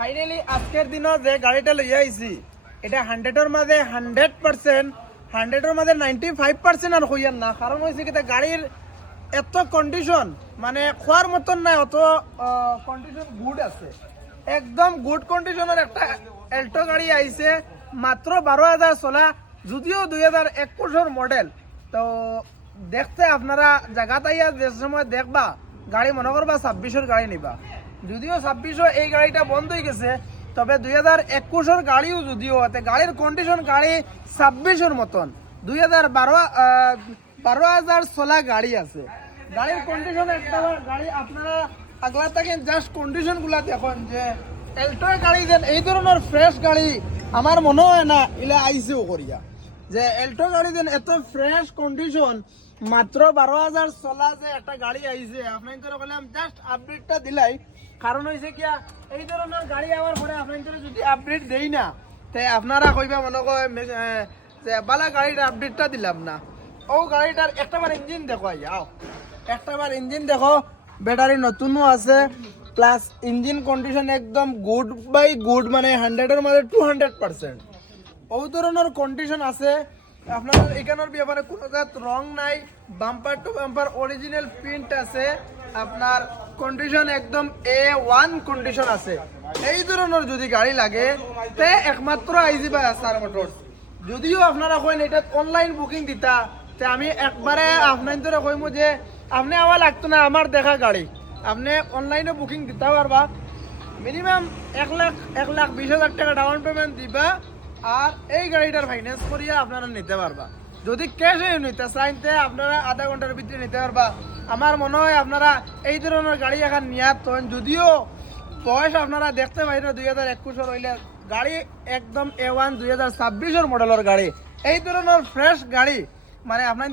Finally আজকের দিনও যে গাড়িটা লইয়া আইছি এটা 100-এর মাঝে 100%, 100-এর মাঝে 95% আর হইয়ার না। কারণ হয়েছে কি গাড়ির এত কন্ডিশন মানে খোয়ার মতন না, অত কন্ডিশন গুড আছে, একদম গুড কন্ডিশনের একটা এল্টো গাড়ি আইছে মাত্র 12,000 চলা, যদিও 2021-এর মডেল। তো দেখতে আপনারা জায়গাতে আইয়া যে সময় দেখবা গাড়ি মনে করবা 26-এর গাড়ি নিবা। যদিও 26-ও এই গাড়িটা বন্ধ হয়ে গেছে, তবে 2021-এর গাড়িও যদিও গাড়ির কন্ডিশন গাড়ি 26-এর মতন 12,000 চলা গাড়ি আছে। গাড়ির কন্ডিশন একটা গাড়ি আপনারা আগলা থেকে জাস্ট কন্ডিশন গুলা দেখুন যে এল্টো গাড়ি দেন এই ধরনের ফ্রেশ গাড়ি আমার মনে হয় না ইলা আইসিও করিয়া যে এল্টো গাড়ি দেন এত ফ্রেশ কন্ডিশন মাত্র 12,000 চলা যে একটা গাড়ি আইছে। আপনাদের বললাম জাস্ট আপডেটটা দিলাই, কারণ হয়েছে কি এই ধরনের গাড়ি আমার পরে আপনাদের যদি আপডেট দেই না তাই আপনারা কইবা মনে কয় যে বালা গাড়ির আপডেটটা দিলাম না। ও গাড়িটার একটাবার ইঞ্জিন দেখো, আও একটাবার ইঞ্জিন দেখো, ব্যাটারি নতুনও আছে, প্লাস ইঞ্জিন কন্ডিশন একদম গুড বাই গুড, মানে 100-এর মধ্যে 200%। ওই ধরনের কন্ডিশন আছে। আপনার এখানের ব্যাপারে কোনো জাত রং নাই, bumper to bumper original print আছে, আপনার কন্ডিশন একদম A1 কন্ডিশন আছে। এই ধরনের যদি গাড়ি লাগে তে একমাত্র আইজি বা স্টার মোটরস। যদিও আপনারা কইন এটা অনলাইন বুকিং দিতা, তে আমি একবারে আপনাদের কইমু যে আপনি আমার লাগতো না আমার দেখা গাড়ি, আপনি অনলাইনে বুকিং দিতে পারবা। মিনিমাম 1,20,000 টাকা ডাউন পেমেন্ট দিবা আর এই গাড়িটার ফাইন্যান্স করিয়া আপনারা নিতে পারবা। যদি ক্যাশে নিতে চাইন তে আপনারা আধা ঘন্টার ভিতরে নিতে পারবা। আমার মনে হয় আপনারা এই ধরনের গাড়ি এখন নিয়াত তখন, যদিও বয়স আপনারা দেখতে পাই না 2021 হইলে গাড়ি একদম A1 2026-এর মডেলের গাড়ি। এই ধরনের ফ্রেশ গাড়ি মানে আপনার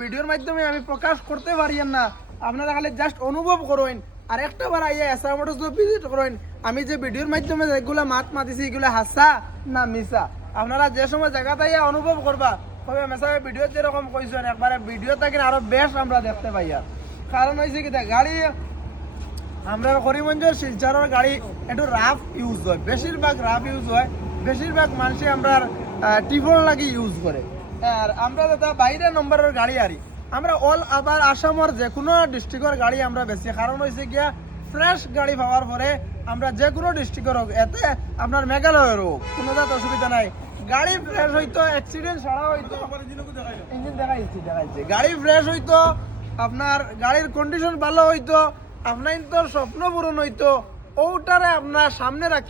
ভিডিওর মাধ্যমে আমি প্রকাশ করতে পারি না, আপনারা খালি জাস্ট অনুভব করুন আর একটা বার আইয়া এসআর মোটরস ভিজিট করুন। আমি যে ভিডিওর মাধ্যমে যেগুলো মাতিছি এগুলো হাসা না মিশা, আপনারা যে সময় জায়গাতে আইয়া অনুভব করবা তবে মেসাবে ভিডিও যেরকম কইছেন একবারে ভিডিও থেকে আরো বেশ আমরা দেখতে পাই। আর কারণ হয়েছে কি গাড়ি আমরা করিমগঞ্জের শিলচরের গাড়ি একটু রাফ ইউজ হয়, বেশিরভাগ রাফ ইউজ হয়, বেশিরভাগ মানুষই আমরা টিফন লাগি ইউজ করে। আর আমরা দাদা বাইরে নম্বরের গাড়ি আরি আমরা অল আবার আসামের যে কোনো ডিস্ট্রিক্টের গাড়ি আমরা বেশি, কারণ হয়েছে গিয়া ফ্রেশ গাড়ি পাওয়ার পরে আমরা যে কোনো ডিস্ট্রিক্টের হোক, এতে আপনার মেঘালয়ের হোক কোনো জাত অসুবিধা নাই। গাড়ি ফ্রেশ হইতো, অ্যাক্সিডেন্ট ছাড়া হইতো, ইঞ্জিন দেখাইছে গাড়ি ফ্রেশ হইতো, আপনার গাড়ির কন্ডিশন ভালো হইতো, আপনার তো স্বপ্ন পূরণ হইতো, ওটারে আপনার সামনে রাখি।